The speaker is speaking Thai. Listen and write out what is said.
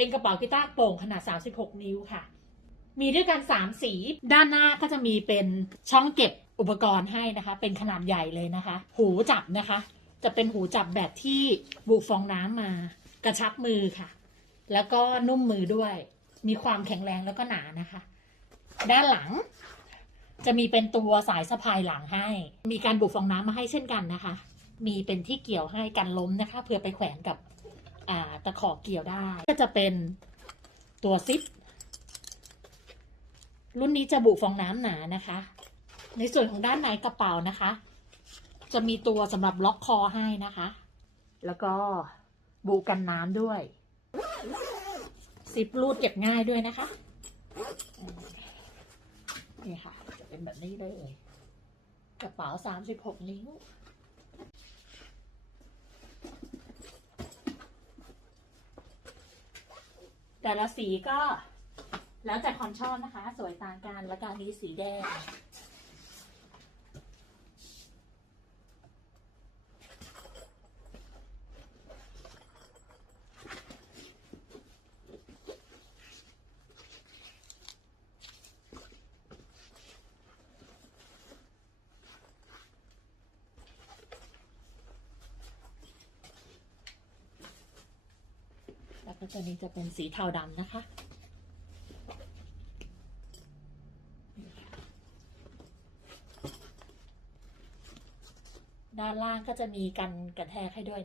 เป็นกระเป๋ากีตาร์โปร่งขนาด 36 นิ้วค่ะ มีด้วยกัน 3 สี ด้านหน้าก็จะมีเป็นช่องเก็บอุปกรณ์ให้นะคะ เป็นขนาดใหญ่เลยนะคะ หูจับนะคะ จะเป็นหูจับแบบที่บุฟองน้ำมากระชับมือค่ะ แล้วก็นุ่มมือด้วย มีความแข็งแรงแล้วก็หนานะคะ ด้านหลังจะมีเป็นตัวสายสะพายหลังให้ มีการบุฟองน้ำมาให้เช่นกันนะคะ มีเป็นที่เกี่ยวให้กันล้มนะคะ เพื่อไปแขวนกับ อ่าตะขอเกี่ยวได้ ก็จะเป็นตัวซิป รุ่นนี้จะบุฟองน้ำหนานะคะ ในส่วนของด้านในกระเป๋านะคะ จะมีตัวสำหรับล็อกคอให้นะคะ แล้วก็บุกันน้ำด้วย ซิปรูดเก็บง่ายด้วยนะคะนี่ค่ะ จะเป็นแบบนี้เลย กระเป๋าสามสิบหกนิ้ว แต่ละสีก็แล้วแต่ความชอบนะคะ สวยต่างกัน แล้วก็อันนี้สีแดง แล้วก็ตัวนี้จะเป็นสีเทาดำนะคะ ด้านล่างก็จะมีกันกระแทกให้ด้วย